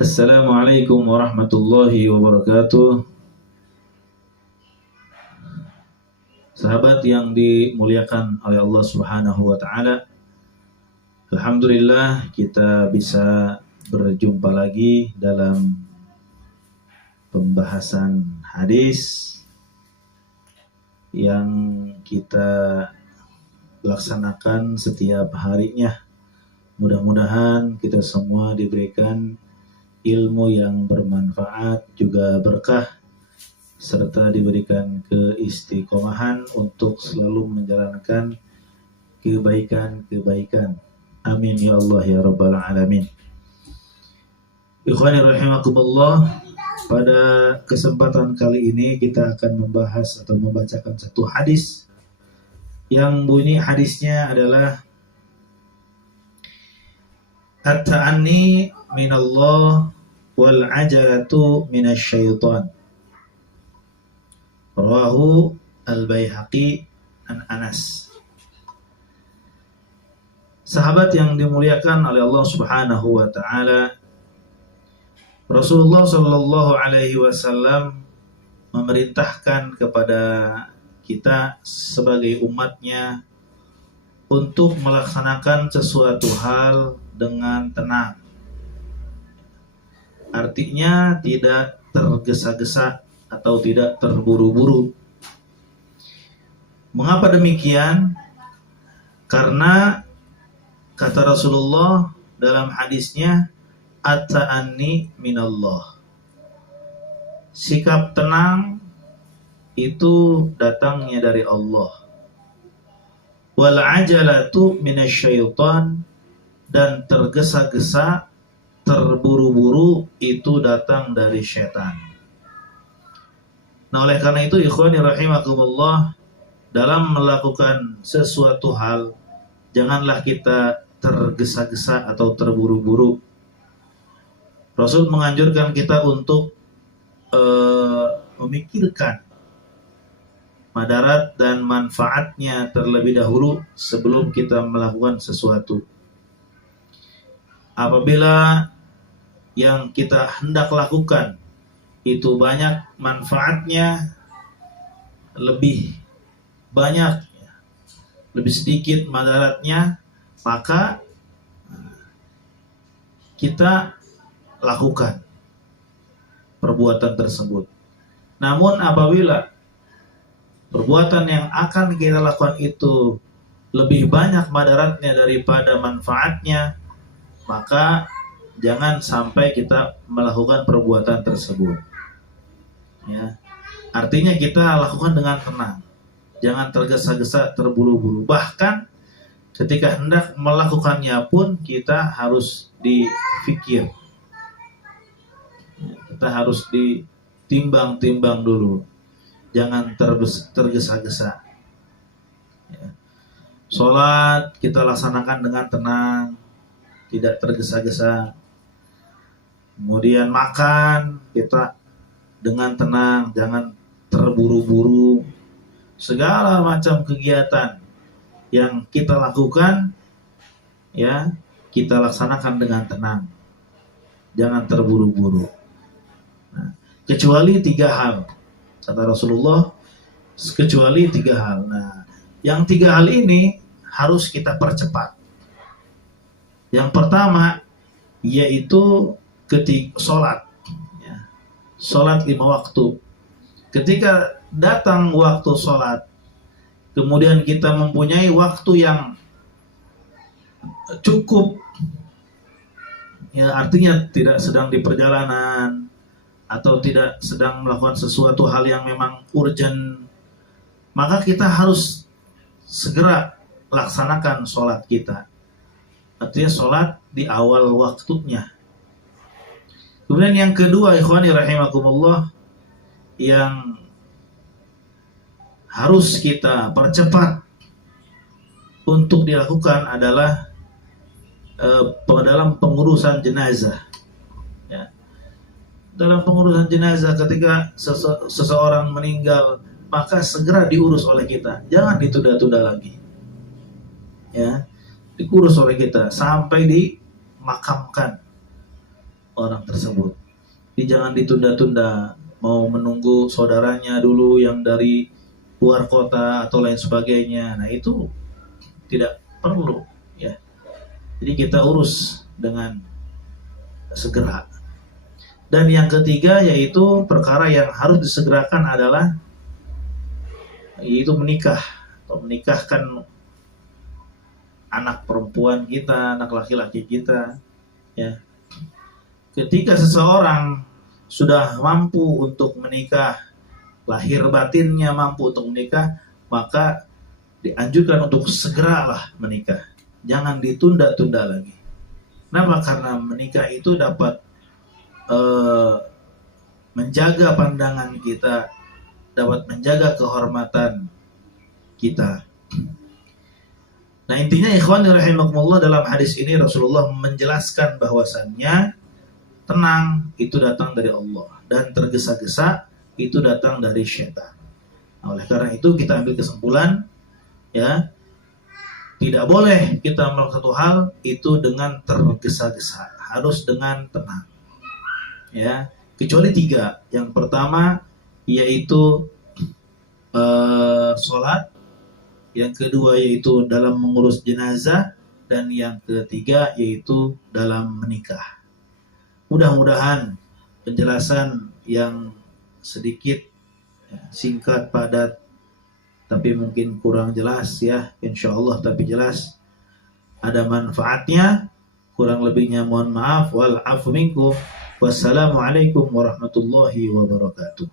Assalamualaikum warahmatullahi wabarakatuh. Sahabat yang dimuliakan oleh Allah Subhanahu wa taala. Alhamdulillah kita bisa berjumpa lagi dalam pembahasan hadis yang kita laksanakan setiap harinya. Mudah-mudahan kita semua diberikan ilmu yang bermanfaat, juga berkah, serta diberikan keistiqomahan untuk selalu menjalankan kebaikan-kebaikan. Amin ya Allah ya Rabbal Alamin. Ikhwani rahimakumullah, pada kesempatan kali ini kita akan membahas atau membacakan satu hadis yang bunyi hadisnya adalah At-ta'anni minallah wal ajalatu minasyaitan. Rawahu Al-Baihaqi an Anas. Sahabat yang dimuliakan oleh Allah Subhanahu wa taala, Rasulullah sallallahu alaihi wasallam memerintahkan kepada kita sebagai umatnya untuk melaksanakan sesuatu hal dengan tenang. Artinya tidak tergesa-gesa atau tidak terburu-buru. Mengapa demikian? Karena kata Rasulullah dalam hadisnya, at-ta'anni minallah. Sikap tenang itu datangnya dari Allah. Wal ajalatu minasyaitan, dan tergesa-gesa, terburu-buru itu datang dari syaitan. Nah, oleh karena itu ikhwani rahimakumullah, dalam melakukan sesuatu hal janganlah kita tergesa-gesa atau terburu-buru. Rasul menganjurkan kita untuk memikirkan madarat dan manfaatnya terlebih dahulu sebelum kita melakukan sesuatu. Apabila yang kita hendak lakukan itu banyak manfaatnya, lebih banyak, lebih sedikit madaratnya, maka kita lakukan perbuatan tersebut. Namun apabila perbuatan yang akan kita lakukan itu lebih banyak madaratnya daripada manfaatnya, maka jangan sampai kita melakukan perbuatan tersebut. Ya. Artinya kita lakukan dengan tenang. Jangan tergesa-gesa, terburu-buru. Bahkan ketika hendak melakukannya pun kita harus dipikir. Kita harus ditimbang-timbang dulu. Jangan tergesa-gesa. Ya. Sholat kita laksanakan dengan tenang, tidak tergesa-gesa. Kemudian makan kita dengan tenang, jangan terburu-buru. Segala macam kegiatan yang kita lakukan, ya, kita laksanakan dengan tenang, jangan terburu-buru. Nah, kecuali 3 hal, kata Rasulullah, kecuali 3 hal. Nah, yang 3 hal ini harus kita percepat. Yang pertama yaitu ketika sholat, ya. Sholat 5 waktu. Ketika datang waktu sholat, kemudian kita mempunyai waktu yang cukup, ya, artinya tidak sedang di perjalanan atau tidak sedang melakukan sesuatu hal yang memang urgent, maka kita harus segera laksanakan sholat kita. Artinya sholat di awal waktunya. Kemudian yang kedua, ikhwani rahimakumullah, yang harus kita percepat untuk dilakukan adalah dalam pengurusan jenazah. Ya. Dalam pengurusan jenazah, ketika seseorang meninggal, maka segera diurus oleh kita. Jangan ditunda-tunda lagi. Ya, diurus oleh kita sampai dimakamkan orang tersebut. Jadi jangan ditunda-tunda, mau menunggu saudaranya dulu yang dari luar kota atau lain sebagainya. Nah itu tidak perlu ya. Jadi kita urus dengan segera. Dan yang ketiga yaitu perkara yang harus disegerakan adalah yaitu menikah atau menikahkan anak perempuan kita, anak laki-laki kita ya. Ketika seseorang sudah mampu untuk menikah, lahir batinnya mampu untuk menikah, maka dianjurkan untuk segeralah menikah. Jangan ditunda-tunda lagi. Kenapa? Karena menikah itu dapat menjaga pandangan kita, dapat menjaga kehormatan kita. Nah intinya ikhwan rahimakumullah, dalam hadis ini Rasulullah menjelaskan bahwasannya tenang itu datang dari Allah dan tergesa-gesa itu datang dari syaitan. Nah, oleh karena itu kita ambil kesimpulan ya, tidak boleh kita melakukan satu hal itu dengan tergesa-gesa, harus dengan tenang ya, kecuali 3. Yang pertama yaitu sholat, yang kedua yaitu dalam mengurus jenazah, dan yang ketiga yaitu dalam menikah. Mudah-mudahan penjelasan yang sedikit singkat, padat, tapi mungkin kurang jelas ya, insyaallah tapi jelas, ada manfaatnya. Kurang lebihnya mohon maaf. Wal afu minkum. Wassalamualaikum warahmatullahi wabarakatuh.